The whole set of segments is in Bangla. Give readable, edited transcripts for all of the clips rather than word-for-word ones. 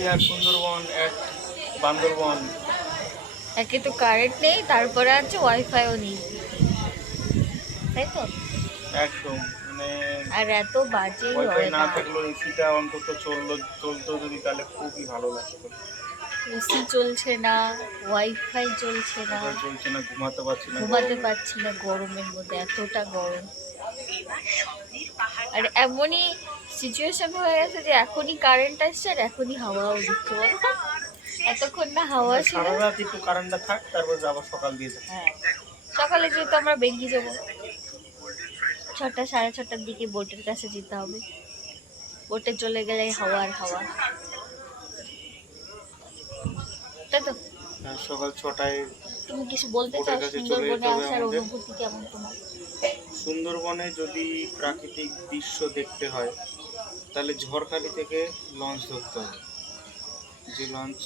কোচবিহার, সুন্দরবন, এক বান্দরবন। একে তো কারেন্ট নেই, তারপরে আছে ওয়াইফাইও নেই, তাই তো। একদম মানে আর এত বাজে ওয়াইফাই না ওয়েদার, থাকলেও এসিটা অন্তত চলতো যদি তাহলে খুবই ভালো লাগতো। এসি চলছে না, ওয়াইফাই চলছে না, ওয়াইফাই চলছে না, ঘুমাতে পারছি না ঘুমাতে গরমে। পারছি না গরমের মধ্যে, এতটা গরম। আর এমনই সিচুয়েশন হয়ে গেছে যে এখনই কারেন্ট আসছে আর এখনই হাওয়াও দিচ্ছে, বলো তো? এতক্ষণ না হাওয়া ছিল। সারা রাত একটু কারেন্টটা থাক, তারপর আবার সকাল দিয়ে যাবে। হ্যাঁ, সকালে যেহেতু আমরা বেরিয়ে যাবো 6টা, 6:30টার দিকে বোটের কাছে যেতে হবে। বোটে চলে গেলে হাওয়া আর হাওয়া, তাই তো। সকাল 6টায় তুমি কিছু বলতে বোটের চাও কাছে চলে যেতে সুন্দরবনে হবে আসার আমাদের। অনুভূতি কেমন তোমার? সুন্দরবনে যদি প্রাকৃতিক দৃশ্য দেখতে হয় তাহলে ঝড়খালি থেকে লঞ্চ ধরতে হবে। যে লঞ্চ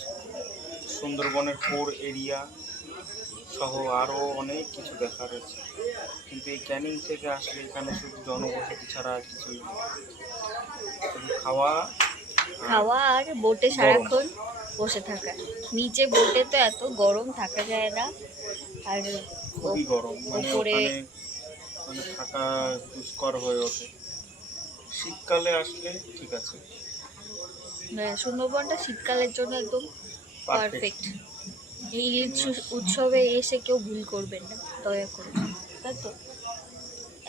সুন্দরবনের কোর এরিয়া সহ আরও অনেক কিছু দেখার আছে, কিন্তু এই ক্যানিং থেকে আসলে এখানে শুধু জনবসতি ছাড়া আর কিছুই নেই, শুধু খাওয়া আর খাওয়া আর বোটে গরম। সারাক্ষণ বসে থাকা। নিচে বোটে তো এত গরম থাকা যায় না। আর খুবই গরম, মানে ওপরে ওখানে মানে থাকা দুষ্কর হয়ে ওঠে। শীতকালে আসলে ঠিক আছে, সুন্দরবনটা শীতকালের জন্য একদম পারফেক্ট। পারফেক্ট। এই উৎসবে এসে কেউ ভুল করবেন না, দয়া করে, তাই তো।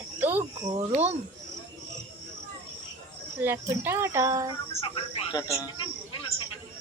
এত গরম। তাহলে এখন টাটা। টাটা।